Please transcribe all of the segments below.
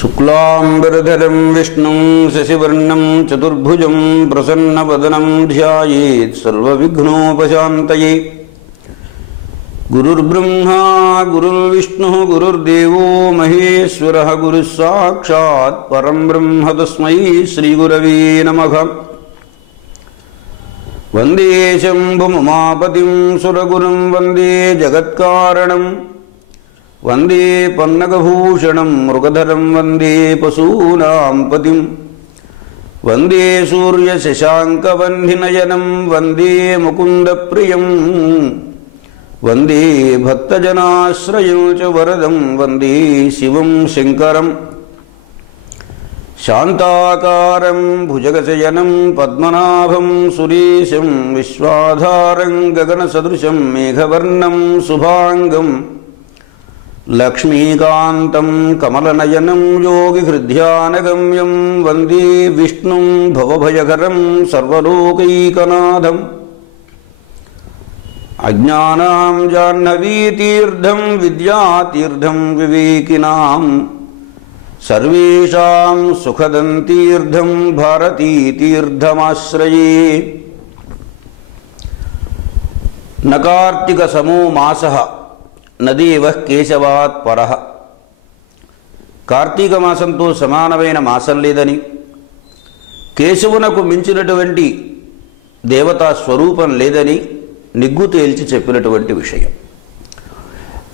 शुक्लांबरधरं विष्णुं शशिवर्णं चतुर्भुजं प्रसन्नवदनं ध्यायेत् सर्वविघ्नोपशान्तये। गुरुर्ब्रह्मा गुरुर्विष्णुः गुरुर्देवो महेश्वरः गुरुस्साक्षात् परं ब्रह्म तस्मै श्रीगुरवे नमः। वन्दे शम्भुमुमापतिं सुरगुरुं वन्दे जगत्कारणं वन्दे पन्नगभूषणं मृगधरं वन्दे पशूनां पतिं वन्दे सूर्यशशाङ्कवह्निनयनं वन्दे मुकुन्दप्रियं वन्दे भक्तजनाश्रयं च वरदं वन्दे शिवं शङ्करं। शान्ताकारं भुजगशयनं पद्मनाभं सुरेशं विश्वाधारं गगनसदृशं मेघवर्णं शुभाङ्गं लक्ष्मीकान्तं कमलनयनं योगिहृद्यानगम्यं वन्दे विष्णुं भवभयकरं सर्वलोकैकनाथम्। अज्ञानां जाह्नवीतीर्थं विद्यातीर्थं विवेकिनां सर्वेषां सुखदं तीर्थं भारतीतीर्थमाश्रये। न कार्तिकसमो मासः నదేవః కేశవాత్ పరః. కార్తీక మాసంతో సమానమైన మాసం లేదని, కేశవునకు మించినటువంటి దేవతా స్వరూపం లేదని నిగ్గు తేల్చి చెప్పినటువంటి విషయం.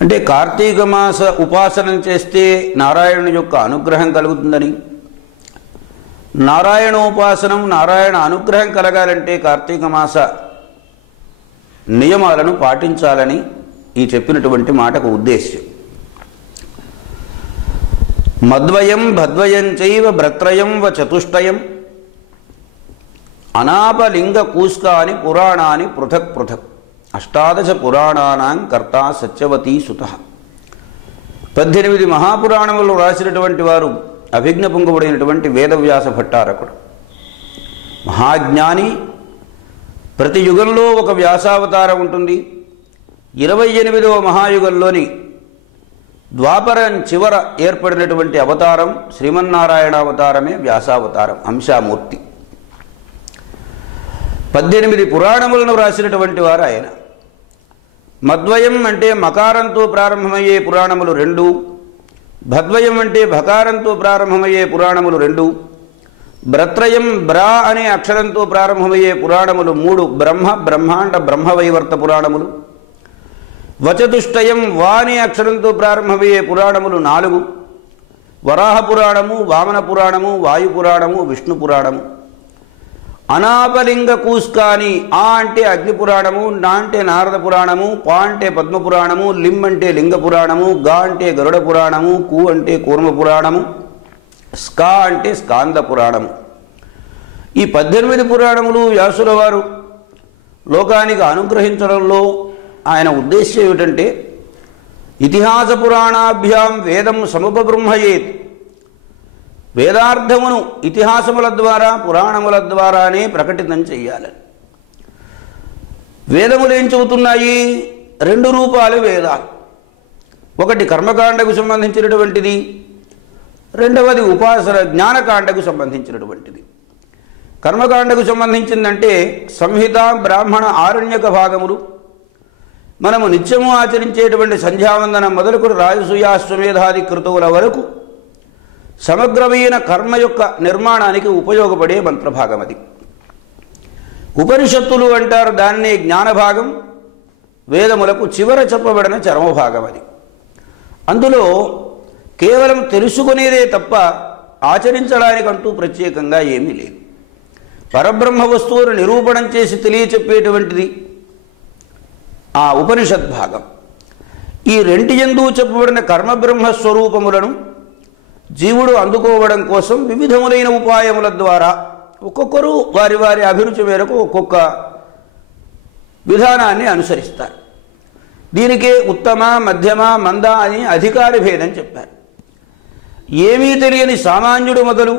అంటే కార్తీక మాస ఉపాసన చేస్తే నారాయణుని యొక్క అనుగ్రహం కలుగుతుందని, నారాయణోపాసనం నారాయణ అనుగ్రహం కలగాలంటే కార్తీక మాస నియమాలను పాటించాలని ఈ చెప్పినటువంటి మాటకు ఉద్దేశ్యం. మద్వయం భద్వయం చైవ భ్రత్రయం వ చతుష్టయం అనాపలింగ కూస్కాని పురాణాని పృథక్ పృథక్ అష్టాదశ పురాణానాం కర్తా సత్యవతీ సుతః. 18 మహాపురాణములు రాసినటువంటి వారు అభిజ్ఞ పుంగవుడైనటువంటి వేదవ్యాస భట్టారకుడు. మహాజ్ఞాని. ప్రతి యుగంలో ఒక వ్యాసావతారం ఉంటుంది. 28వ మహాయుగంలోని ద్వాపరం చివర ఏర్పడినటువంటి అవతారం శ్రీమన్నారాయణ అవతారమే వ్యాసావతారం, అంశామూర్తి. 18 పురాణములను రాసినటువంటి వారు ఆయన. మద్వయం అంటే మకారంతో ప్రారంభమయ్యే పురాణములు 2, భద్వయం అంటే భకారంతో ప్రారంభమయ్యే పురాణములు 2, భ్రత్రయం బ్రా అనే అక్షరంతో ప్రారంభమయ్యే పురాణములు 3, బ్రహ్మ బ్రహ్మాండ బ్రహ్మవైవర్త పురాణములు. వచతుష్టయం వా అనే అక్షరంతో ప్రారంభమయ్యే పురాణములు 4, వరాహ పురాణము, వామన పురాణము, వాయు పురాణము, విష్ణు పురాణము. అనాపలింగ కూస్కాని, ఆ అంటే అగ్ని పురాణము, నా అంటే నారద పురాణము, పా అంటే పద్మ పురాణము, లిం అంటే లింగ పురాణము, గా అంటే గరుడ పురాణము, కు అంటే కూర్మ పురాణము, స్కా అంటే స్కాంద పురాణము. ఈ 18 పురాణములు వ్యాసుల వారు లోకానికి అనుగ్రహించడంలో ఆయన ఉద్దేశ్యం ఏమిటంటే, ఇతిహాస పురాణాభ్యాం వేదం సముపబృంహయేత్. వేదార్థమును ఇతిహాసముల ద్వారా పురాణముల ద్వారానే ప్రకటితం చెయ్యాలని. వేదములు ఏం చెబుతున్నాయి? 2 రూపాలు వేదాలు. ఒకటి కర్మకాండకు సంబంధించినటువంటిది, రెండవది ఉపాసన జ్ఞానకాండకు సంబంధించినటువంటిది. కర్మకాండకు సంబంధించిందంటే సంహిత, బ్రాహ్మణ, ఆరణ్యక భాగములు, మనము నిత్యము ఆచరించేటువంటి సంధ్యావందనం మొదలుకొని రాజసూయాశ్వమేధాది కృతువుల వరకు సమగ్రమైన కర్మ యొక్క నిర్మాణానికి ఉపయోగపడే మంత్రభాగం అది. ఉపనిషత్తులు అంటారు దాన్నే జ్ఞానభాగం. వేదములకు చివర చెప్పబడిన చర్మభాగం అది. అందులో కేవలం తెలుసుకునేదే తప్ప ఆచరించడానికంటూ ప్రత్యేకంగా ఏమీ లేదు. పరబ్రహ్మ వస్తువును నిరూపణం చేసి తెలియచెప్పేటువంటిది ఆ ఉపనిషద్ భాగం. ఈ రెంటియందు చెప్పబడిన కర్మబ్రహ్మస్వరూపములను జీవుడు అందుకోవడం కోసం వివిధములైన ఉపాయముల ద్వారా ఒక్కొక్కరు వారి వారి అభిరుచి మేరకు ఒక్కొక్క విధానాన్ని అనుసరిస్తారు. దీనికే ఉత్తమ, మధ్యమ, మంద అని అధికారి భేదం చెప్పారు. ఏమీ తెలియని సామాన్యుడు మొదలు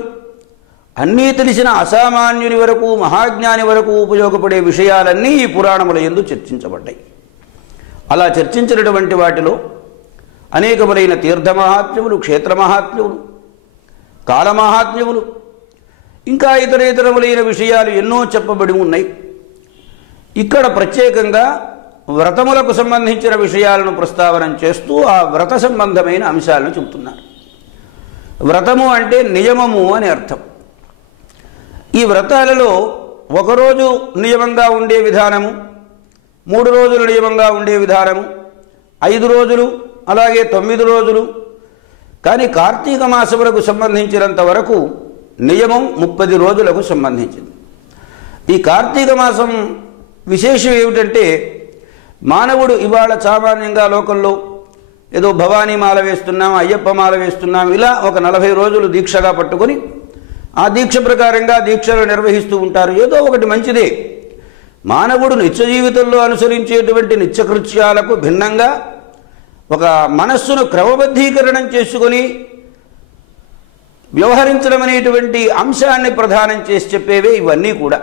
అన్నీ తెలిసిన అసామాన్యుని వరకు, మహాజ్ఞాని వరకు ఉపయోగపడే విషయాలన్నీ ఈ పురాణముల యందు చర్చించబడ్డాయి. అలా చర్చించినటువంటి వాటిలో అనేకములైన తీర్థమహాత్మ్యములు, క్షేత్రమహాత్మ్యములు, కాలమాహాత్మ్యములు, ఇంకా ఇతరేతరములైన విషయాలు ఎన్నో చెప్పబడి ఉన్నాయి. ఇక్కడ ప్రత్యేకంగా వ్రతములకు సంబంధించిన విషయాలను ప్రస్తావన చేస్తూ ఆ వ్రత సంబంధమైన అంశాలను చెబుతున్నారు. వ్రతము అంటే నియమము అని అర్థం. ఈ వ్రతాలలో ఒకరోజు నియమంగా ఉండే విధానము, 3 రోజులు నియమంగా ఉండే విధానము, 5 రోజులు, అలాగే 9 రోజులు. కానీ కార్తీక మాసములకు సంబంధించినంత వరకు నియమం 30 రోజులకు సంబంధించింది. ఈ కార్తీక మాసం విశేషం ఏమిటంటే, మానవుడు ఇవాళ సామాన్యంగా లోకంలో ఏదో భవానీ మాల వేస్తున్నాం, అయ్యప్ప మాల వేస్తున్నాం, ఇలా ఒక 40 రోజులు దీక్షగా పట్టుకొని ఆ దీక్ష ప్రకారంగా దీక్షలు నిర్వహిస్తూ ఉంటారు. ఏదో ఒకటి మంచిదే. మానవుడు నిత్య జీవితంలో అనుసరించేటువంటి నిత్యకృత్యాలకు భిన్నంగా ఒక మనస్సును క్రమబద్ధీకరణం చేసుకొని వ్యవహరించడం అనేటువంటి అంశాన్ని ప్రధానం చేసి చెప్పేవే ఇవన్నీ కూడా.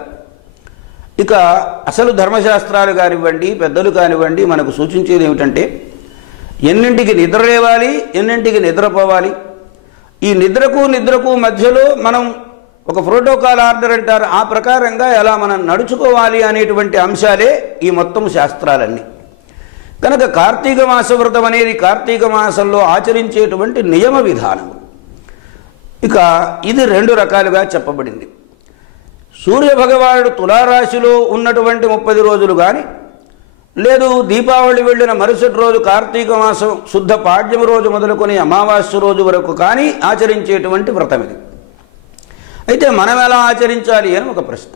ఇక అసలు ధర్మశాస్త్రాలు కానివ్వండి, పెద్దలు కానివ్వండి, మనకు సూచించేది ఏమిటంటే, ఎన్నింటికి నిద్ర లేవాలి, ఎన్నింటికి నిద్రపోవాలి. ఈ నిద్రకు మధ్యలో మనం ఒక ప్రోటోకాల్ ఆర్డర్ అంటారు, ఆ ప్రకారంగా ఎలా మనం నడుచుకోవాలి అనేటువంటి అంశాలే ఈ మొత్తం శాస్త్రాలన్నీ. కనుక కార్తీక మాస వ్రతం అనేది కార్తీక మాసంలో ఆచరించేటువంటి నియమ విధానం. ఇక ఇది 2 రకాలుగా చెప్పబడింది. సూర్యభగవానుడు తులారాశిలో ఉన్నటువంటి 30 రోజులు కానీ, లేదు దీపావళి వెళ్ళిన మరుసటి రోజు కార్తీక మాసం శుద్ధ పాడ్యమ రోజు మొదలుకొని అమావాస్య రోజు వరకు కానీ ఆచరించేటువంటి వ్రతం ఇది. అయితే మనం ఎలా ఆచరించాలి అని ఒక ప్రశ్న.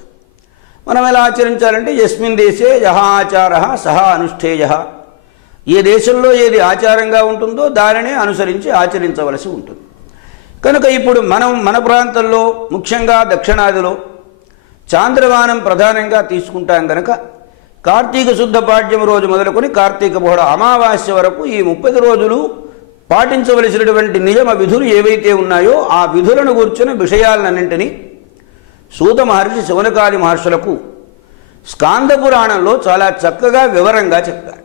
మనం ఎలా ఆచరించాలంటే, యస్మిన్ దేశే యహ ఆచార సహ అనుష్ఠేయ. ఏ దేశంలో ఏది ఆచారంగా ఉంటుందో దానినే అనుసరించి ఆచరించవలసి ఉంటుంది. కనుక ఇప్పుడు మనం మన ప్రాంతంలో ముఖ్యంగా దక్షిణాదిలో చాంద్రమానం ప్రధానంగా తీసుకుంటాం కనుక కార్తీక శుద్ధ పాడ్యమ రోజు మొదలుకొని కార్తీక బహుళ అమావాస్య వరకు ఈ 30 రోజులు పాటించవలసినటువంటి నియమ విధులు ఏవైతే ఉన్నాయో ఆ విధులను కూర్చున్న విషయాలన్నింటినీ సూత మహర్షి శౌనకాది మహర్షులకు స్కాంద పురాణంలో చాలా చక్కగా వివరంగా చెప్పారు.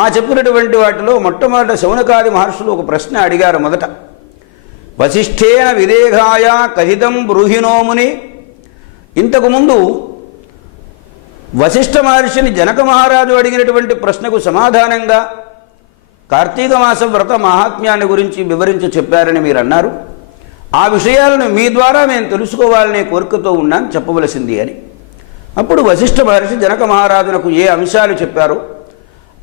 ఆ చెప్పినటువంటి వాటిలో మొట్టమొదట శౌనకాది మహర్షులు ఒక ప్రశ్న అడిగారు. మొదట, వశిష్ఠేన విదేహాయ కథితం బ్రూహినోముని. ఇంతకుముందు వశిష్ఠ మహర్షిని జనక మహారాజు అడిగినటువంటి ప్రశ్నకు సమాధానంగా కార్తీక మాస వ్రత మహాత్మ్యాన్ని గురించి వివరించి చెప్పారని మీరు అన్నారు. ఆ విషయాలను మీ ద్వారా మేము తెలుసుకోవాలనే కోరికతో ఉన్నాను, చెప్పవలసింది అని. అప్పుడు వశిష్ఠ మహర్షి జనక మహారాజునకు ఏ అంశాలు చెప్పారో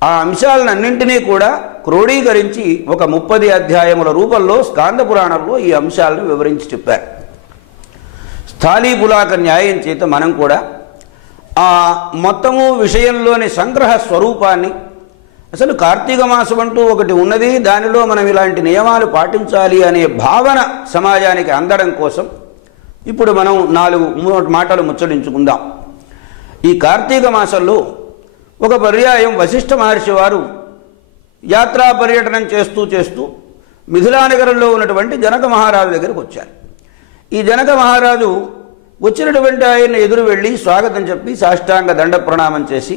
ఆ అంశాలన్నింటినీ కూడా క్రోడీకరించి ఒక 30 అధ్యాయముల రూపంలో స్కాంద పురాణంలో ఈ అంశాలను వివరించి చెప్పారు. స్థాళీపులాక న్యాయం చేత మనం కూడా ఆ మొత్తము విషయంలోని సంగ్రహ స్వరూపాన్ని, అసలు కార్తీక మాసం అంటూ ఒకటి ఉన్నది, దానిలో మనం ఇలాంటి నియమాలు పాటించాలి అనే భావన సమాజానికి అందడం కోసం ఇప్పుడు మనం 4 మాటలు ముచ్చటించుకుందాం. ఈ కార్తీక మాసంలో ఒక పర్యాయం వశిష్ఠ మహర్షి వారు యాత్రా పర్యటనం చేస్తూ మిథిలానగరంలో ఉన్నటువంటి జనక మహారాజు దగ్గరికి వచ్చారు. ఈ జనక మహారాజు వచ్చినటువంటి ఆయన ఎదురు వెళ్ళి స్వాగతం చెప్పి సాష్టాంగ దండ ప్రణామం చేసి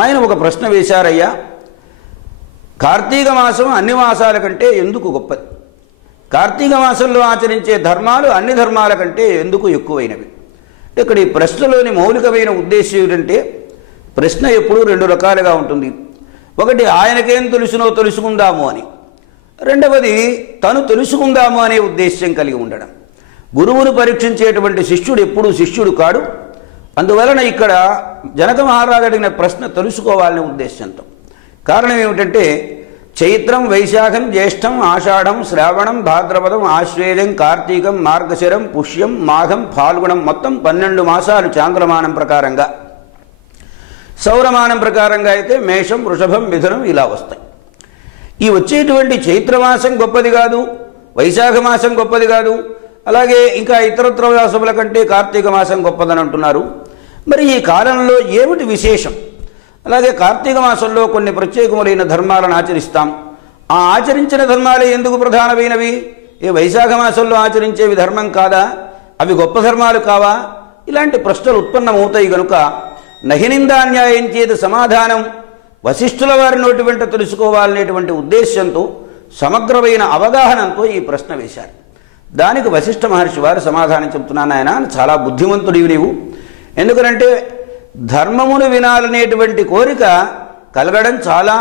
ఆయన ఒక ప్రశ్న వేశారయ్యా, కార్తీక మాసం అన్ని మాసాల కంటే ఎందుకు గొప్పది? కార్తీక మాసంలో ఆచరించే ధర్మాలు అన్ని ధర్మాల కంటే ఎందుకు ఎక్కువైనవి? ఇక్కడ ఈ ప్రశ్నలోని మౌలికమైన ఉద్దేశం ఏమిటంటే, ప్రశ్న ఎప్పుడూ 2 రకాలుగా ఉంటుంది. ఒకటి, ఆయనకేం తెలుసునో తెలుసుకుందాము అని. రెండవది, తను తెలుసుకుందాము అనే ఉద్దేశ్యం కలిగి ఉండడం. గురువును పరీక్షించేటువంటి శిష్యుడు ఎప్పుడూ శిష్యుడు కాడు. అందువలన ఇక్కడ జనక మహారాజు అడిగిన ప్రశ్న తెలుసుకోవాలనే ఉద్దేశంతో. కారణం ఏమిటంటే, చైత్రం, వైశాఖం, జ్యేష్టం, ఆషాఢం, శ్రావణం, భాద్రపదం, ఆశ్వేజం, కార్తీకం, మార్గశిరం, పుష్యం, మాఘం, ఫాల్గుణం, మొత్తం 12 మాసాలు చాంద్రమానం ప్రకారంగా. సౌరమానం ప్రకారంగా అయితే మేషం, వృషభం, మిథునం ఇలా వస్తాయి. ఈ వచ్చేటువంటి చైత్రమాసం గొప్పది కాదు, వైశాఖ మాసం గొప్పది కాదు, అలాగే ఇంకా ఇతరత్ర మాసముల కంటే కార్తీక మాసం గొప్పదని అంటున్నారు. మరి ఈ కాలంలో ఏమిటి విశేషం? అలాగే కార్తీక మాసంలో కొన్ని ప్రత్యేకములైన ధర్మాలను ఆచరిస్తాం. ఆ ఆచరించిన ధర్మాలే ఎందుకు ప్రధానమైనవి? ఏ వైశాఖ మాసంలో ఆచరించేవి ధర్మం కాదా? అవి గొప్ప ధర్మాలు కావా? ఇలాంటి ప్రశ్నలు ఉత్పన్నమవుతాయి. కనుక నహినిందాన్యాయం చేత సమాధానం వశిష్ఠుల వారి నోటి వెంట తెలుసుకోవాలనేటువంటి ఉద్దేశ్యంతో సమగ్రమైన అవగాహనతో ఈ ప్రశ్న వేశారు. దానికి వశిష్ఠ మహర్షి వారు సమాధానం చెప్తున్నాను, ఆయన చాలా బుద్ధిమంతుడివి నీవు. ఎందుకనంటే ధర్మమును వినాలనేటువంటి కోరిక కలగడం చాలా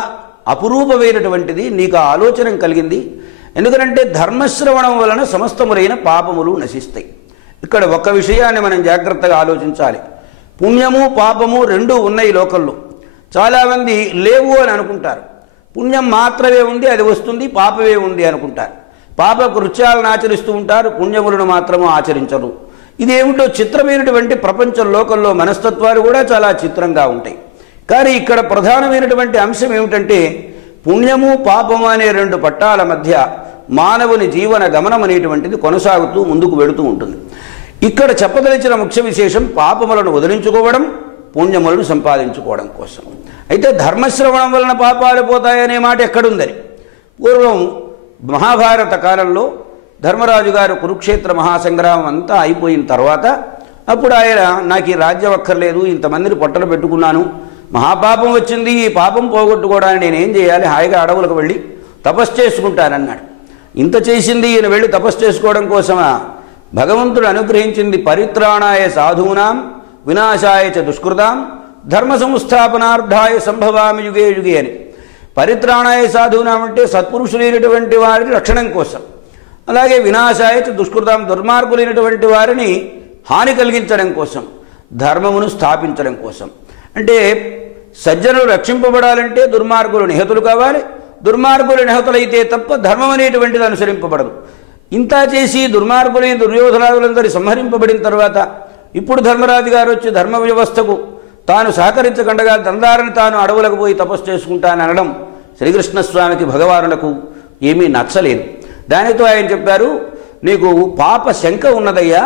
అపురూపమైనటువంటిది, నీకు ఆ ఆలోచన కలిగింది. ఎందుకంటే ధర్మశ్రవణం వలన సమస్తములైన పాపములు నశిస్తాయి. ఇక్కడ ఒక్క విషయాన్ని మనం జాగ్రత్తగా ఆలోచించాలి. పుణ్యము పాపము రెండూ ఉన్నాయి లోకంలో. చాలామంది లేవు అని అనుకుంటారు. పుణ్యం మాత్రమే ఉంది, అది వస్తుంది, పాపమే ఉంది అనుకుంటారు. పాప కృత్యాలను ఆచరిస్తూ ఉంటారు, పుణ్యములను మాత్రము ఆచరించరు. ఇదేమిటో చిత్రమైనటువంటి ప్రపంచం లోకంలో మనస్తత్వాలు కూడా చాలా చిత్రంగా ఉంటాయి. కానీ ఇక్కడ ప్రధానమైనటువంటి అంశం ఏమిటంటే పుణ్యము పాపము అనే రెండు పట్టాల మధ్య మానవుని జీవన గమనం అనేటువంటిది కొనసాగుతూ ముందుకు వెళుతూ ఉంటుంది. ఇక్కడ చెప్పదలిచిన ముఖ్య విశేషం పాపములను వదిలించుకోవడం, పుణ్యములను సంపాదించుకోవడం కోసం. అయితే ధర్మశ్రవణం వలన పాపాలు పోతాయనే మాట ఎక్కడుందని పూర్వం మహాభారత కాలంలో ధర్మరాజు గారు కురుక్షేత్ర మహాసంగ్రామం అంతా అయిపోయిన తర్వాత అప్పుడు ఆయన నాకు ఈ రాజ్యం అక్కర్లేదు, ఇంతమందిని పొట్టలు పెట్టుకున్నాను, మహాపాపం వచ్చింది, ఈ పాపం పోగొట్టుకోవడానికి నేనేం చేయాలి, హాయిగా అడవులకు వెళ్ళి తపస్సు చేసుకుంటానన్నాడు. ఇంత చేసింది ఈయన వెళ్ళి తపస్సు చేసుకోవడం కోసమా? భగవంతుడు అనుగ్రహించింది పరిత్రాణాయ సాధూనాం వినాశాయ చ దుష్కృతాం ధర్మ సంస్థాపనార్థాయ సంభవామి యుగే యుగే అని. పరిత్రాణాయ సాధూనాం అంటే సత్పురుషులైనటువంటి వారిని రక్షణం కోసం, అలాగే వినాశాయ చ దుష్కృతాం దుర్మార్గులైనటువంటి వారిని హాని కలిగించడం కోసం, ధర్మమును స్థాపించడం కోసం. అంటే సజ్జనులు రక్షింపబడాలంటే దుర్మార్గులు నిహతులు కావాలి, దుర్మార్గులు నిహతులైతే తప్ప ధర్మం అనేటువంటిది అనుసరింపబడదు. ఇంత చేసి దుర్మార్గులైన దుర్యోధనాదులందరి సంహరింపబడిన తర్వాత ఇప్పుడు ధర్మరాజు గారు వచ్చి ధర్మ వ్యవస్థకు తాను సహకరించకుండా దండారని తాను అడవులకు పోయి తపస్సు చేసుకుంటాననడం శ్రీకృష్ణస్వామికి భగవానులకు ఏమీ నచ్చలేదు. దానితో ఆయన చెప్పారు, నీకు పాప శంక ఉన్నదయ్యా,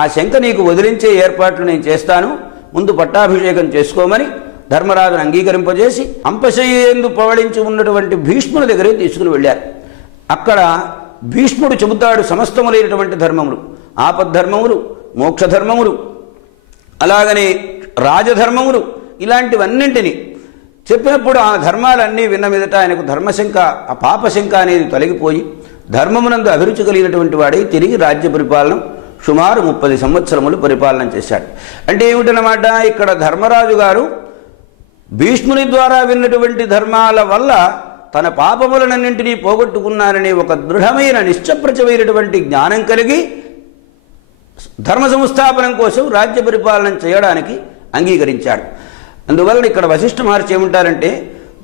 ఆ శంక నీకు వదిలించే ఏర్పాట్లు నేను చేస్తాను, ముందు పట్టాభిషేకం చేసుకోమని ధర్మరాజును అంగీకరింపజేసి అంపశయ్యేందు పవళించి ఉన్నటువంటి భీష్ముని దగ్గరికి తీసుకుని వెళ్ళారు. అక్కడ భీష్ముడు చెబుతాడు సమస్తములైనటువంటి ధర్మములు, ఆపద్ధర్మములు, మోక్షధర్మములు, అలాగనే రాజధర్మములు, ఇలాంటివన్నింటినీ చెప్పినప్పుడు ఆ ధర్మాలన్నీ విన్న మీదట ఆయనకు ధర్మశంక, ఆ పాపశంక అనేది తొలగిపోయి ధర్మమునందు అభిరుచి కలిగినటువంటి వాడై తిరిగి రాజ్య పరిపాలన సుమారు 30 సంవత్సరములు పరిపాలన చేశాడు. అంటే ఏమిటన్నమాట, ఇక్కడ ధర్మరాజు గారు భీష్ముని ద్వారా విన్నటువంటి ధర్మాల వల్ల తన పాపములనన్నింటినీ పోగొట్టుకున్నారనే ఒక దృఢమైన నిశ్చప్రచమైనటువంటి జ్ఞానం కలిగి ధర్మ సంస్థాపనం కోసం రాజ్య పరిపాలన చేయడానికి అంగీకరించాడు. అందువలన ఇక్కడ వశిష్ఠ మహర్షి ఏమంటారంటే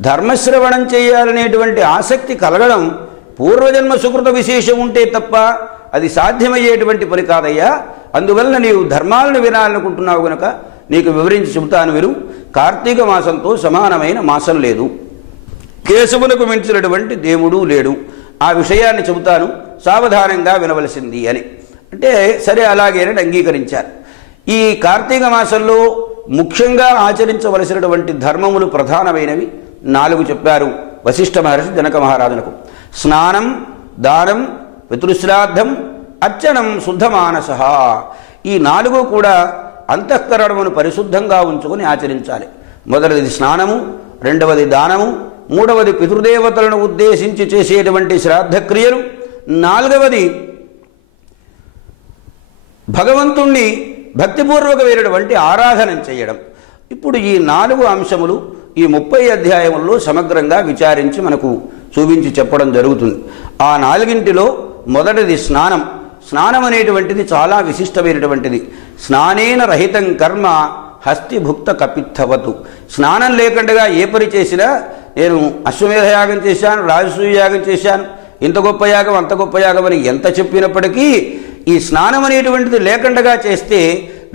ధర్మశ్రవణం చేయాలనేటువంటి ఆసక్తి కలగడం పూర్వజన్మ సుకృత విశేషం ఉంటే తప్ప అది సాధ్యమయ్యేటువంటి పని కాదయ్యా. అందువలన నీవు ధర్మాలను వినాలనుకుంటున్నావు కనుక నీకు వివరించి చెబుతాను విను. కార్తీక మాసంతో సమానమైన మాసం లేదు, కేశవులకు మించినటువంటి దేవుడు లేడు, ఆ విషయాన్ని చెబుతాను, సావధానంగా వినవలసింది అని. అంటే సరే అలాగేనని అంగీకరించారు. ఈ కార్తీక మాసంలో ముఖ్యంగా ఆచరించవలసినటువంటి ధర్మములు ప్రధానమైనవి 4 చెప్పారు వశిష్ఠ మహర్షి జనక మహారాజులకు. స్నానం, దానం, పితృశ్రాద్ధం, అర్చనం, శుద్ధమానస. ఈ 4 కూడా అంతఃకరణమును పరిశుద్ధంగా ఉంచుకొని ఆచరించాలి. మొదటిది స్నానము, రెండవది దానము, మూడవది పితృదేవతలను ఉద్దేశించి చేసేటువంటి శ్రాద్ధక్రియలు, 4వది భగవంతుణ్ణి భక్తిపూర్వకమైనటువంటి ఆరాధన చేయడం. ఇప్పుడు ఈ 4 అంశములు ఈ 30 అధ్యాయముల్లో సమగ్రంగా విచారించి మనకు చూపించి చెప్పడం జరుగుతుంది. ఆ 4ంటిలో మొదటిది స్నానం. స్నానం అనేటువంటిది చాలా విశిష్టమైనటువంటిది. స్నానేన రహితం కర్మ హస్తిభుక్త కపిత్తవతు. స్నానం లేకుండా ఏ పని చేసినా నేను అశ్వమేధ యాగం చేశాను, రాజసూయ యాగం చేశాను, ఇంత గొప్ప యాగం అంత గొప్ప యాగం అని ఎంత చెప్పినప్పటికీ ఈ స్నానం అనేటువంటిది లేకుండా చేస్తే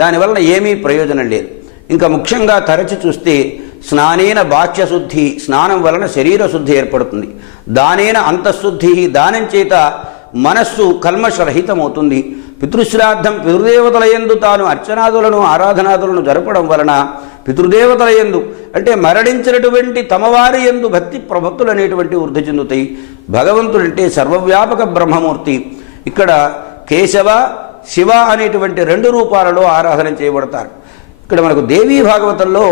దానివల్ల ఏమీ ప్రయోజనం లేదు. ఇంకా ముఖ్యంగా తరచి చూస్తే స్నానేన బాహ్యశుద్ధి, స్నానం వలన శరీర శుద్ధి ఏర్పడుతుంది. దానేన అంతఃశుద్ధి, దానం చేత మనస్సు కల్మషరహితమవుతుంది. పితృశ్రాద్ధం, పితృదేవతల యందు తాను అర్చనాదులను ఆరాధనాదులను జరపడం వలన పితృదేవతల యందు అంటే మరణించినటువంటి తమవారి యందు భక్తి ప్రభక్తులు అనేటువంటి వృద్ధి చెందుతాయి. భగవంతుడంటే సర్వవ్యాపక బ్రహ్మమూర్తి. ఇక్కడ కేశవ, శివ అనేటువంటి 2 రూపాలలో ఆరాధన చేయబడతారు. ఇక్కడ మనకు దేవీ భాగవతంలో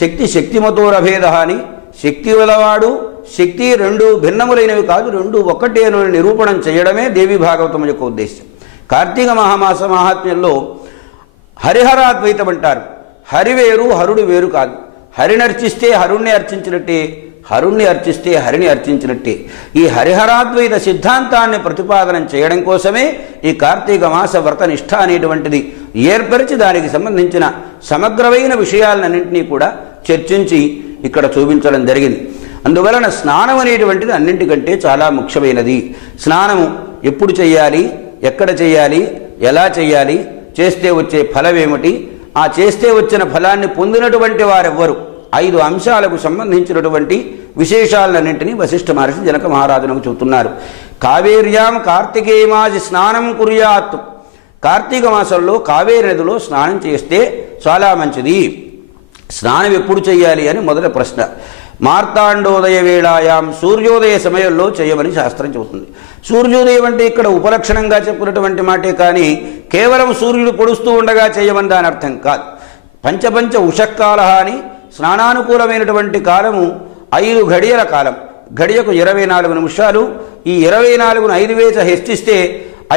శక్తి శక్తిమతోరభేద అని, శక్తి వలవాడు శక్తి 2 భిన్నములైనవి కాదు, 2 ఒక్కటే అని నిరూపణం చేయడమే దేవీ భాగవతం యొక్క ఉద్దేశం. కార్తీక మహామాస మహాత్మ్యంలో హరిహరాద్వైతం అంటారు. హరి వేరు, హరుడు వేరు కాదు. హరిని అర్చిస్తే హరుణ్ణి అర్చించినట్టే, హరుణ్ణి అర్చిస్తే హరిని అర్చించినట్టే. ఈ హరిహరాద్వైత సిద్ధాంతాన్ని ప్రతిపాదనం చేయడం కోసమే ఈ కార్తీక మాస వ్రత నిష్ఠ అనేటువంటిది ఏర్పరిచి దానికి సంబంధించిన సమగ్రమైన విషయాలన్నింటినీ కూడా చర్చించి ఇక్కడ చూపించడం జరిగింది. అందువలన స్నానం అనేటువంటిది అన్నింటికంటే చాలా ముఖ్యమైనది. స్నానము ఎప్పుడు చేయాలి, ఎక్కడ చేయాలి, ఎలా చేయాలి, చేస్తే వచ్చే ఫలం ఏమిటి, ఆ చేస్తే వచ్చిన ఫలాన్ని పొందినటువంటి వారెవ్వరు, 5 అంశాలకు సంబంధించినటువంటి విశేషాలన్నింటినీ వశిష్ఠ మహర్షి జనక మహారాజునకు చెబుతున్నారు. కావేర్యాం కార్తికేయమాసి స్నానం కుర్యాత్. కార్తీక మాసంలో కావేరి నదిలో స్నానం చేస్తే చాలా మంచిది. స్నానం ఎప్పుడు చేయాలి అని మొదటి ప్రశ్న. మార్తాండోదయ వేళాయాం, సూర్యోదయ సమయంలో చేయమని శాస్త్రం చెబుతుంది. సూర్యోదయం అంటే ఇక్కడ ఉపలక్షణంగా చెప్పుకున్నటువంటి మాటే కానీ కేవలం సూర్యుడు పొడుస్తూ ఉండగా చేయమని దాని అర్థం కాదు. పంచపంచ ఉషక్కాల అని స్నానానుకూలమైనటువంటి కాలము 5 గడియల కాలం. గడియకు 24 నిమిషాలు. ఈ 24ను 5 వేస హెచ్చిస్తే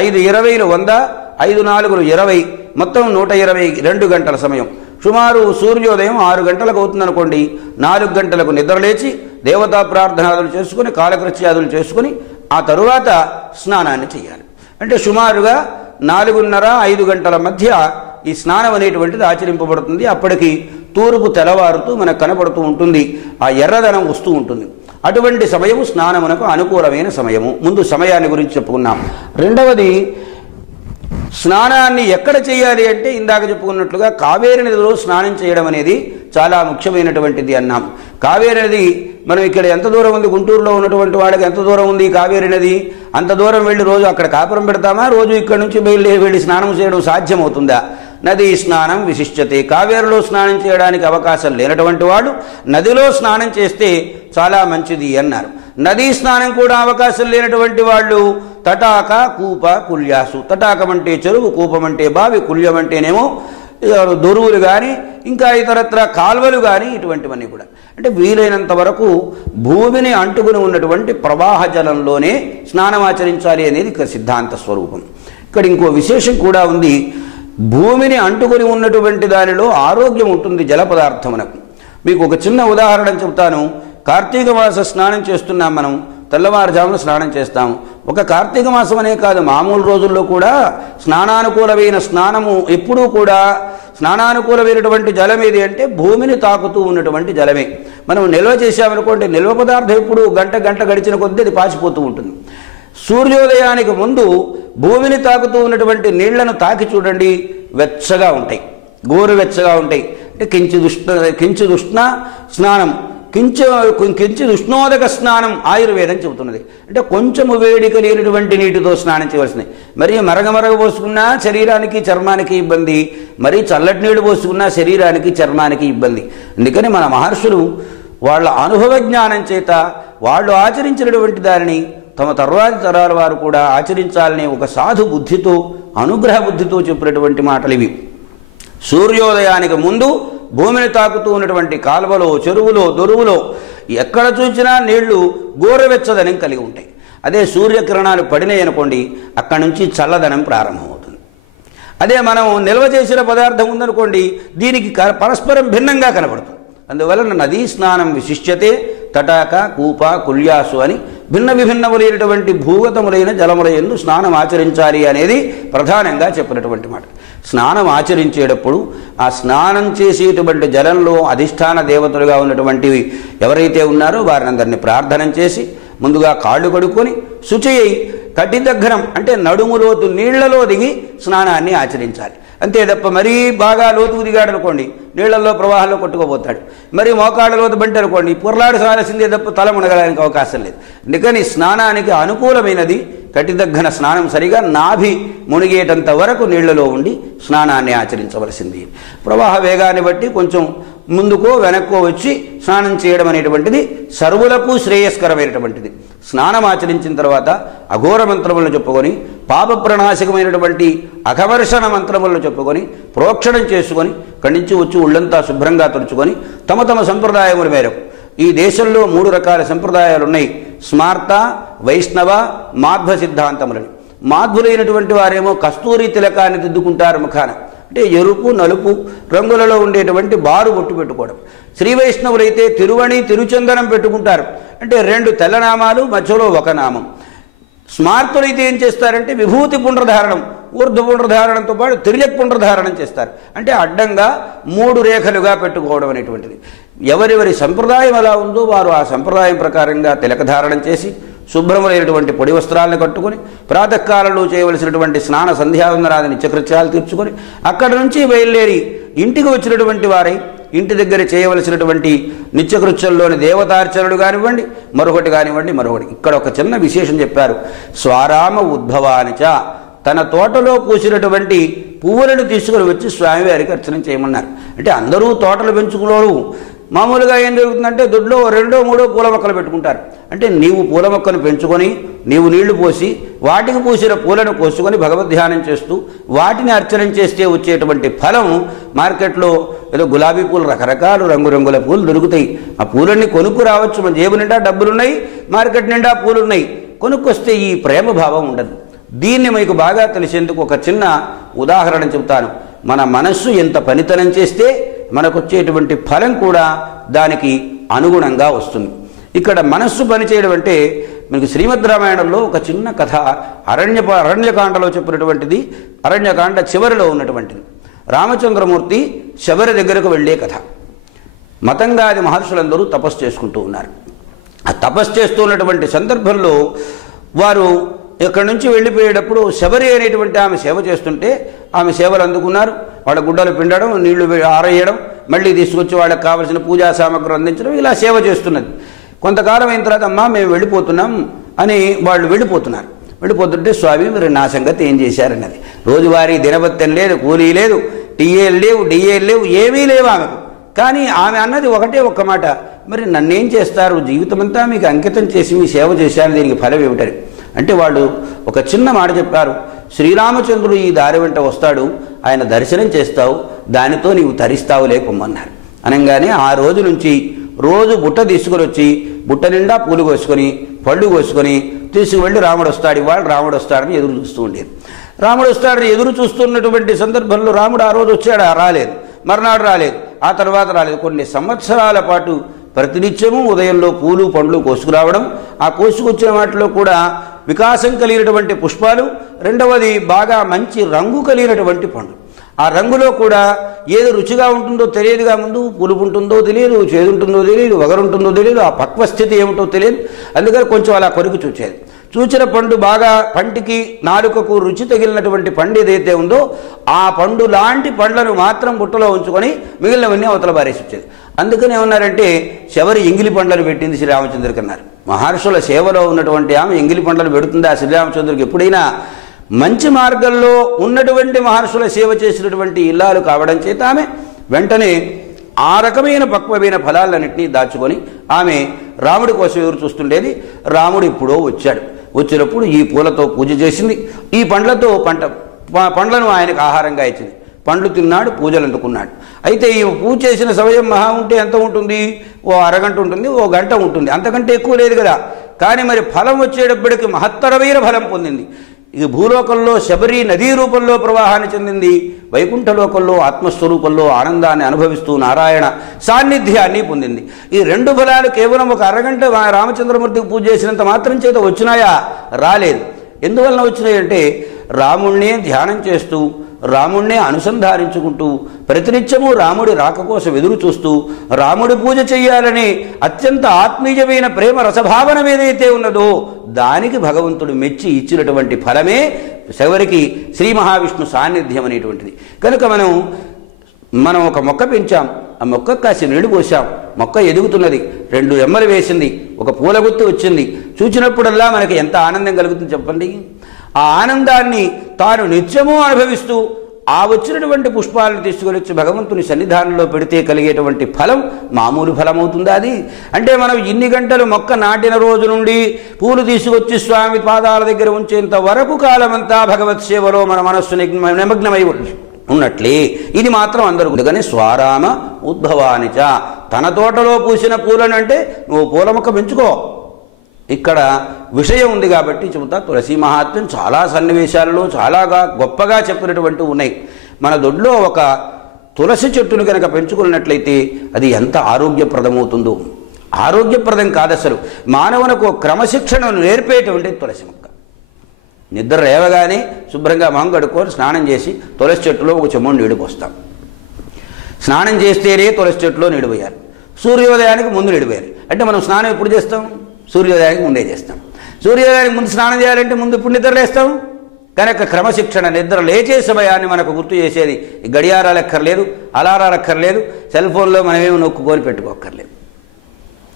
5 20లు 100, 5 4లు 20, మొత్తం 122 గంటల సమయం. సుమారు సూర్యోదయం 6 గంటలకు అవుతుందనుకోండి. 4 గంటలకు నిద్రలేచి దేవతా ప్రార్థనాదులు చేసుకుని కాలకృత్యాదులు చేసుకుని ఆ తరువాత స్నానాన్ని చేయాలి. అంటే సుమారుగా 4:30-5 గంటల మధ్య ఈ స్నానం అనేటువంటిది ఆచరింపబడుతుంది. అప్పటికి తూర్పు తెల్లవారుతూ మనకు కనబడుతూ ఉంటుంది, ఆ ఎర్రదనం వస్తూ ఉంటుంది. అటువంటి సమయము స్నానమునకు అనుకూలమైన సమయము. ముందు సమయాన్ని గురించి చెప్పుకున్నాం. రెండవది, స్నానాన్ని ఎక్కడ చేయాలి అంటే ఇందాక చెప్పుకున్నట్లుగా కావేరి నదిలో స్నానం చేయడం అనేది చాలా ముఖ్యమైనటువంటిది అన్నాం. కావేరి నది మనం ఇక్కడ ఎంత దూరం ఉంది, గుంటూరులో ఉన్నటువంటి వాళ్ళకి ఎంత దూరం ఉంది కావేరి నది? అంత దూరం వెళ్ళి రోజు అక్కడ కాపురం పెడతామా? రోజు ఇక్కడ నుంచి వెళ్ళి స్నానం చేయడం సాధ్యమవుతుందా? నదీ స్నానం విశిష్టతే. కావేరిలో స్నానం చేయడానికి అవకాశం లేనటువంటి వాళ్ళు నదిలో స్నానం చేస్తే చాలా మంచిది అన్నారు. నదీ స్నానం కూడా అవకాశం లేనటువంటి వాళ్ళు తటాక, కూప, కుల్యాసు. తటాకం అంటే చెరువు, కూపం అంటే బావి, కుల్యం అంటేనేమో దొరువులు కానీ ఇంకా ఇతరత్ర కాల్వలు కానీ ఇటువంటివన్నీ కూడా. అంటే వీలైనంత వరకు భూమిని అంటుకుని ఉన్నటువంటి ప్రవాహ జలంలోనే స్నానం ఆచరించాలి అనేది ఇక్కడ సిద్ధాంత స్వరూపం. ఇక్కడ ఇంకో విశేషం కూడా ఉంది. భూమిని అంటుకుని ఉన్నటువంటి దానిలో ఆరోగ్యం ఉంటుంది జల పదార్థమునకు. మీకు ఒక చిన్న ఉదాహరణ చెబుతాను. కార్తీక మాస స్నానం చేస్తున్నాం మనం, తెల్లవారుజామున స్నానం చేస్తాము. ఒక కార్తీక మాసం అనే కాదు, మామూలు రోజుల్లో కూడా స్నానానుకూలమైన స్నానము ఎప్పుడూ కూడా స్నానానుకూలమైనటువంటి జలం ఏది అంటే భూమిని తాకుతూ ఉన్నటువంటి జలమే. మనం నిల్వ చేసామనుకోండి, నిల్వ పదార్థం ఎప్పుడు గంట గడిచిన కొద్దీ అది పాచిపోతూ ఉంటుంది. సూర్యోదయానికి ముందు భూమిని తాకుతూ ఉన్నటువంటి నీళ్లను తాకి చూడండి, వెచ్చగా ఉంటాయి, గోరువెచ్చగా ఉంటాయి. అంటే కించిదుష్ణ స్నానం, కించిదుష్ణోదక స్నానం ఆయుర్వేదం చెబుతున్నది. అంటే కొంచెము వేడి కలిగినటువంటి నీటితో స్నానం చేయవలసింది. మరీ మరగ పోసుకున్నా శరీరానికి చర్మానికి ఇబ్బంది, మరీ చల్లటి నీళ్లు పోసుకున్నా శరీరానికి చర్మానికి ఇబ్బంది. అందుకని మన మహర్షులు వాళ్ళ అనుభవ జ్ఞానం చేత వాళ్ళు ఆచరించినటువంటి దానిని తమ తర్వాతి తరాల వారు కూడా ఆచరించాలని ఒక సాధు బుద్ధితో, అనుగ్రహ బుద్ధితో చెప్పినటువంటి మాటలు ఇవి. సూర్యోదయానికి ముందు భూమిని తాకుతూ ఉన్నటువంటి కాలువలో, చెరువులో, దొరువులో ఎక్కడ చూసినా నీళ్లు గోరువెచ్చదనం కలిగి ఉంటాయి. అదే సూర్యకిరణాలు పడినాయి అనుకోండి, అక్కడి నుంచి చల్లదనం ప్రారంభమవుతుంది. అదే మనం నిల్వ చేసిన పదార్థం ఉందనుకోండి, దీనికి పరస్పరం భిన్నంగా కనబడుతుంది. అందువలన నదీ స్నానం విశిష్యతే, తటాక, కూప, కుల్యాసు అని భిన్న విభిన్నములైనటువంటి భూగతములైన జలములయందు స్నానం ఆచరించాలి అనేది ప్రధానంగా చెప్పినటువంటి మాట. స్నానం ఆచరించేటప్పుడు ఆ స్నానం చేసేటువంటి జలంలో అధిష్టాన దేవతలుగా ఉన్నటువంటివి ఎవరైతే ఉన్నారో వారిని అందరినీ ప్రార్థన చేసి ముందుగా కాళ్ళు కడుక్కొని శుచి అయి కటిదగ్నం అంటే నడుములోతు నీళ్లలో దిగి స్నానాన్ని ఆచరించాలి. అంతే తప్ప మరీ బాగా లోతుకు దిగాడు అనుకోండి, నీళ్లలో ప్రవాహంలో కొట్టుకోబోతాడు. మరి మోకాళ్ళ లోతు బంటి అనుకోండి, పొరలాడు సారాల్సిందే తప్ప తల మునగడానికి అవకాశం లేదు. అందుకని స్నానానికి అనుకూలమైనది కటిదగ్గన స్నానం. సరిగా నాభి మునిగేటంత వరకు నీళ్లలో ఉండి స్నానాన్ని ఆచరించవలసింది. ప్రవాహ వేగాన్ని బట్టి కొంచెం ముందుకో వెనక్కో వచ్చి స్నానం చేయడం అనేటువంటిది సర్వులకు శ్రేయస్కరమైనటువంటిది. స్నానం ఆచరించిన తర్వాత అఘోర మంత్రములను చెప్పుకొని, పాప ప్రణాశకమైనటువంటి అఘవర్షణ మంత్రములను చెప్పుకొని, ప్రోక్షణం చేసుకొని, అక్కడి నుంచి వచ్చి ఒళ్ళంతా శుభ్రంగా తుడుచుకొని తమ తమ సంప్రదాయముల మేరకు, ఈ దేశంలో 3 రకాల సంప్రదాయాలు ఉన్నాయి: స్మార్త, వైష్ణవ, మాధ్వ సిద్ధాంతములని. మాధ్వులైనటువంటి వారేమో కస్తూరి తిలకాన్ని దిద్దుకుంటారు ముఖాన, అంటే ఎరుపు నలుపు రంగులలో ఉండేటువంటి బారు బొట్టు పెట్టుకోవడం. శ్రీ వైష్ణవులైతే తిరువణి తిరుచందనం పెట్టుకుంటారు, అంటే 2 తెల్లనామాలు మధ్యలో ఒక నామం. స్మార్తులైతే ఏం చేస్తారంటే విభూతి పుండ్రధారణం, ఊర్ధ్వ పుండ్రధారణంతో పాటు తిర్యక్ పుండ్రధారణం చేస్తారు, అంటే అడ్డంగా 3 రేఖలుగా పెట్టుకోవడం అనేటువంటిది. ఎవరెవరి సంప్రదాయం ఎలా ఉందో వారు ఆ సంప్రదాయం ప్రకారంగా తిలకధారణం చేసి శుభ్రములైనటువంటి పొడి వస్త్రాలను కట్టుకొని ప్రాతకాలంలో చేయవలసినటువంటి స్నాన సంధ్యావందనాది నిత్యకృత్యాలు తీర్చుకొని అక్కడి నుంచి బయలుదేరి ఇంటికి వచ్చినటువంటి వారై ఇంటి దగ్గర చేయవలసినటువంటి నిత్యకృత్యంలోని దేవతార్చనలు కానివ్వండి, మరొకటి కానివ్వండి, మరొకటి. ఇక్కడ ఒక చిన్న విశేషం చెప్పారు. స్వారామ ఉద్భవానిచ, తన తోటలో పూసినటువంటి పువ్వులను తీసుకుని వచ్చి స్వామివారికి అర్చన చేయమన్నారు. అంటే అందరూ తోటలు పెంచుకున్నారు. మామూలుగా ఏం జరుగుతుందంటే దొడ్లో 2, 3 పూల మొక్కలు పెట్టుకుంటారు. అంటే నీవు పూల మొక్కను పెంచుకొని నీవు నీళ్లు పోసి వాటికి పూసిన పూలను కోసుకొని భగవద్ధ్యానం చేస్తూ వాటిని అర్చన చేస్తే వచ్చేటువంటి ఫలం మార్కెట్లో ఏదో గులాబీ పూలు రకరకాల రంగురంగుల పూలు దొరుకుతాయి. ఆ పూలన్నీ కొనుక్కు రావచ్చు. మన జేబు నిండా డబ్బులున్నాయి, మార్కెట్ నిండా పూలున్నాయి, కొనుక్కొస్తే ఈ ప్రేమ భావం ఉండదు. దీన్ని మీకు బాగా తెలిసేందుకు ఒక చిన్న ఉదాహరణ చెబుతాను. మన మనస్సు ఎంత పనితనం చేస్తే మనకు వచ్చేటువంటి ఫలం కూడా దానికి అనుగుణంగా వస్తుంది. ఇక్కడ మనస్సు పనిచేయడం అంటే మీకు శ్రీమద్ రామాయణంలో ఒక చిన్న కథ అరణ్యకాండలో చెప్పినటువంటిది, అరణ్యకాండ చివరిలో ఉన్నటువంటిది. రామచంద్రమూర్తి శబరి దగ్గరకు వెళ్ళే కథ. మతంగాది మహర్షులందరూ తపస్సు చేసుకుంటూ ఉన్నారు. ఆ తపస్సు చేస్తున్నటువంటి సందర్భంలో వారు ఇక్కడి నుంచి వెళ్ళిపోయేటప్పుడు శబరి అనేటువంటి ఆమె సేవ చేస్తుంటే ఆమె సేవలు అందుకున్నారు. వాళ్ళ గుడ్డలు పిండడం, నీళ్లు ఆరేయడం, మళ్ళీ తీసుకొచ్చి వాళ్ళకి కావలసిన పూజా సామగ్రి అందించడం, ఇలా సేవ చేస్తున్నది. కొంతకాలం అయిన తర్వాత అమ్మా మేము వెళ్ళిపోతున్నాం అని వాళ్ళు వెళ్ళిపోతున్నారు. వెళ్ళిపోతుంటే స్వామి మీరు నా సంగతి ఏం చేశారన్నది. రోజువారీ దినబత్తం లేదు, కూలీ లేదు, టీఏలు లేవు, డిఏలు లేవు, ఏమీ లేవు ఆమెకు. కానీ ఆమె అన్నది ఒక్క మాట, మరి నన్నేం చేస్తారు, జీవితమంతా మీకు అంకితం చేసి మీ సేవ చేశాను, దీనికి ఫలం ఏమిటని. అంటే వాళ్ళు ఒక చిన్న మాట చెప్పారు. శ్రీరామచంద్రుడు ఈ దారి వెంట వస్తాడు, ఆయన దర్శనం చేస్తావు, దానితో నీవు తరిస్తావు లేపమ్మన్నారు. అనగానే ఆ రోజు నుంచి రోజు బుట్ట తీసుకుని వచ్చి బుట్ట నిండా పూలు కోసుకొని పళ్ళు కోసుకొని తీసుకువెళ్ళి రాముడు వస్తాడు, ఇవాళ రాముడు వస్తాడని ఎదురు చూస్తూ ఉండేది. రాముడు వస్తాడని ఎదురు చూస్తున్నటువంటి సందర్భంలో రాముడు ఆ రోజు వచ్చాడా? రాలేదు. మర్నాడు రాలేదు, ఆ తర్వాత రాలేదు. కొన్ని సంవత్సరాల పాటు ప్రతినిత్యము ఉదయంలో పూలు పండ్లు కోసుకురావడం, ఆ కోసుకొచ్చిన వాటిలో కూడా వికాసం కలిగినటువంటి పుష్పాలు, రెండవది బాగా మంచి రంగు కలిగినటువంటి పండు. ఆ రంగులో కూడా ఏది రుచిగా ఉంటుందో తెలియదుగా, ముందు పులుపు ఉంటుందో తెలియదు, చేదు ఉంటుందో తెలియదు, వగరుంటుందో తెలియదు, ఆ పక్వస్థితి ఏమిటో తెలియదు. అందుకని కొంచెం అలా కొరికి చూచేది. చూచిన పండు బాగా పంటికి నాలుకకు రుచి తగిలినటువంటి పండు ఏదైతే ఉందో ఆ పండు లాంటి పండ్లను మాత్రం బుట్టలో ఉంచుకొని మిగిలినవన్నీ అవతల బారేసి వచ్చేది. అందుకని ఏమన్నారంటే శబరి ఎంగిలి పండ్లను పెట్టింది శ్రీరామచంద్రుడికి అన్నారు. మహర్షుల సేవలో ఉన్నటువంటి ఆమె ఎంగిలి పండ్లను పెడుతుంది ఆ శ్రీరామచంద్రుడికి. ఎప్పుడైనా మంచి మార్గంలో ఉన్నటువంటి మహర్షుల సేవ చేసినటువంటి ఇల్లాలు కావడం చేత ఆమె వెంటనే ఆ రకమైన పక్వమైన ఫలాలన్నింటినీ దాచుకొని ఆమె రాముడి కోసం ఎదురు చూస్తుండేది. రాముడు ఇప్పుడో వచ్చాడు. వచ్చినప్పుడు ఈ పూలతో పూజ చేసింది, ఈ పండ్లతో పండ్లను ఆయనకు ఆహారంగా ఇచ్చింది. పండ్లు తిన్నాడు, పూజలు అందుకున్నాడు. అయితే ఈ పూజ చేసిన సమయం మహా ఉంటే ఎంత ఉంటుంది? ఓ అరగంట ఉంటుంది, ఓ గంట ఉంటుంది, అంతకంటే ఎక్కువ లేదు కదా. కానీ మరి ఫలం వచ్చేటప్పటికి మహత్తరమైన ఫలం పొందింది. ఇది భూలోకంలో శబరి నదీ రూపంలో ప్రవాహాన్ని చెందింది, వైకుంఠలోకంలో ఆత్మస్వరూపంలో ఆనందాన్ని అనుభవిస్తూ నారాయణ సాన్నిధ్యాన్ని పొందింది. ఈ 2 ఫలాలు కేవలం ఒక అరగంట రామచంద్రమూర్తికి పూజ చేసినంత మాత్రం చేత వచ్చినాయా? రాలేదు. ఎందువలన వచ్చినాయంటే రాముణ్ణే ధ్యానం చేస్తూ రాముణ్ణే అనుసంధానించుకుంటూ ప్రతినిత్యము రాముడి రాక కోసం ఎదురు చూస్తూ రాముడి పూజ చెయ్యాలని అత్యంత ఆత్మీయమైన ప్రేమ రసభావన ఏదైతే ఉన్నదో దానికి భగవంతుడు మెచ్చి ఇచ్చినటువంటి ఫలమే శబరికి శ్రీ మహావిష్ణు సాన్నిధ్యం అనేటువంటిది. కనుక మనం ఒక మొక్క పెంచాం, ఆ మొక్క కాసి నీళ్లు పోసాం, మొక్క ఎదుగుతున్నది, 2 రెమ్మలు వేసింది, ఒక పూల గుత్తి వచ్చింది. చూచినప్పుడల్లా మనకి ఎంత ఆనందం కలుగుతుంది చెప్పండి. ఆ ఆనందాన్ని తాను నిత్యము అనుభవిస్తూ ఆ వచ్చినటువంటి పుష్పాలను తీసుకొని వచ్చి భగవంతుని సన్నిధానంలో పెడితే కలిగేటువంటి ఫలం మామూలు ఫలం అవుతుందా? అది అంటే మనం ఇన్ని గంటలు మొక్క నాటిన రోజు నుండి పూలు తీసుకొచ్చి స్వామి పాదాల దగ్గర ఉంచేంత వరకు కాలమంతా భగవత్ సేవలో మన మనస్సు నిమగ్నమై ఉన్నట్లే ఇది మాత్రం అందరూ. అందుకని స్వారామ ఉద్భవానిచ, తన తోటలో పూసిన పూలను అంటే నువ్వు పూల మొక్క పెంచుకో, ఇక్కడ విషయం ఉంది కాబట్టి చెబుతా. తులసి మహాత్మ్యం చాలా సన్నివేశాలలో చాలాగా గొప్పగా చెప్పినటువంటి ఉన్నాయి. మన దొడ్లో ఒక తులసి చెట్టును కనుక పెంచుకున్నట్లయితే అది ఎంత ఆరోగ్యప్రదమవుతుందో. ఆరోగ్యప్రదం కాదు అసలు, మానవునకు క్రమశిక్షణను నేర్పేటువంటి తులసి మొక్క. నిద్ర లేవగానే శుభ్రంగా మొహం కడుక్కొని స్నానం చేసి తులసి చెట్టులో ఒక చెమ్మడు నీడు పోస్తాం. స్నానం చేస్తేనే తులసి చెట్టులో నీడు పోయాలి. సూర్యోదయానికి ముందు నీడు పోయాలి. అంటే మనం స్నానం ఎప్పుడు చేస్తాం? సూర్యోదయానికి ముందే చేస్తాం. సూర్యోదయానికి ముందు స్నానం చేయాలంటే ముందు ఇప్పుడు నిద్ర లేస్తాం. కనుక క్రమశిక్షణ, నిద్ర లేచే సమయాన్ని మనకు గుర్తు చేసేది గడియారాలు ఎక్కర్లేదు, అలారాలు ఎక్కర్లేదు, సెల్ ఫోన్లో మనమేమి నొక్కుకొని పెట్టుకోక్కర్లేదు.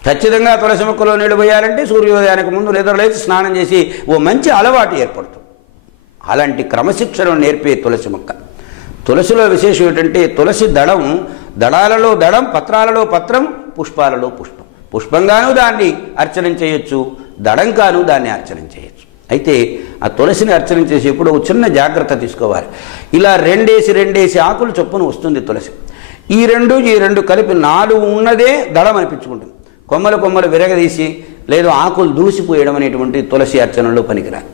ఖచ్చితంగా తులసి మొక్కలో నీళ్ళు పోయాలంటే సూర్యోదయానికి ముందు నిద్ర లేచి స్నానం చేసి ఓ మంచి అలవాటు ఏర్పడుతుంది. అలాంటి క్రమశిక్షణను నేర్పే తులసి మొక్క. తులసిలో విశేషం ఏంటంటే తులసి దళం, దళాలలో దళం, పత్రాలలో పత్రం, పుష్పాలలో పుష్పం. పుష్పంగానూ దాన్ని అర్చనం చేయొచ్చు, దళంగానూ దాన్ని అర్చనం చేయొచ్చు. అయితే ఆ తులసిని అర్చన చేసేప్పుడు ఒక చిన్న జాగ్రత్త తీసుకోవాలి. ఇలా రెండేసి ఆకులు చొప్పున వస్తుంది తులసి. ఈ రెండు కలిపి 4 ఉన్నదే దళం అనిపించుకుంటుంది. కొమ్మలు విరగదీసి లేదు ఆకులు దూసిపోయడం అనేటువంటి తులసి అర్చనలో పనికిరాదు.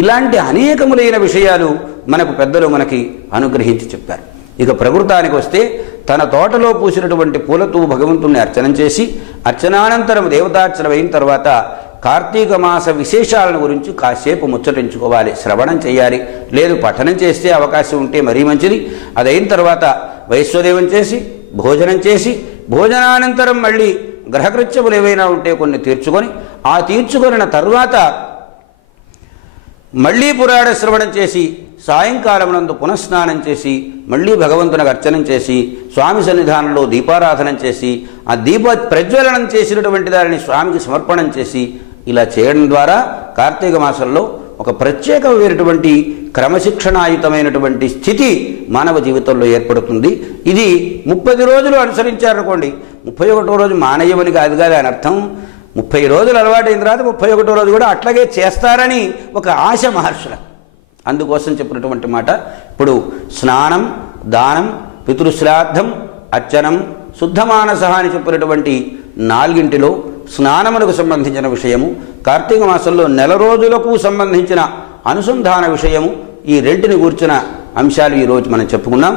ఇలాంటి అనేకములైన విషయాలు మనకు పెద్దలు మనకి అనుగ్రహించి చెప్పారు. ఇక ప్రకృతానికి వస్తే తన తోటలో పూసినటువంటి పూలతో భగవంతుణ్ణి అర్చనం చేసి అర్చనానంతరం దేవతార్చన అయిన తర్వాత కార్తీక మాస విశేషాలను గురించి కాసేపు ముచ్చటించుకోవాలి, శ్రవణం చేయాలి. లేదు పఠనం చేస్తే అవకాశం ఉంటే మరీ మంచిది. అదైన తర్వాత వైశ్వదేవం చేసి భోజనం చేసి భోజనానంతరం మళ్ళీ గ్రహకృత్యములు ఏవైనా ఉంటే కొన్ని తీర్చుకొని ఆ తీర్చుకొనిన తరువాత మళ్ళీ పురాణ శ్రవణం చేసి సాయంకాలమునందు పునఃస్నానం చేసి మళ్ళీ భగవంతునికి అర్చనం చేసి స్వామి సన్నిధానంలో దీపారాధనం చేసి ఆ దీప ప్రజ్వలనం చేసినటువంటి దానిని స్వామికి సమర్పణం చేసి ఇలా చేయడం ద్వారా కార్తీక మాసంలో ఒక ప్రత్యేకమైనటువంటి క్రమశిక్షణాయుతమైనటువంటి స్థితి మానవ జీవితంలో ఏర్పడుతుంది. ఇది 30 రోజులు అనుసరించారనుకోండి, 31వ రోజు మానేయమని కాదు అని అర్థం. 30 రోజులు అలవాటైన తర్వాత 31వ రోజు కూడా అట్లాగే చేస్తారని ఒక ఆశ మహర్షుల. అందుకోసం చెప్పినటువంటి మాట. ఇప్పుడు స్నానం, దానం, పితృశ్రాద్ధం, అర్చనం, శుద్ధమానస అని చెప్పినటువంటి 4ంటిలో స్నానమునకు సంబంధించిన విషయము, కార్తీక మాసంలో నెల రోజులకు సంబంధించిన అనుసంధాన విషయము, ఈ 2ని గూర్చిన అంశాలు ఈరోజు మనం చెప్పుకున్నాం.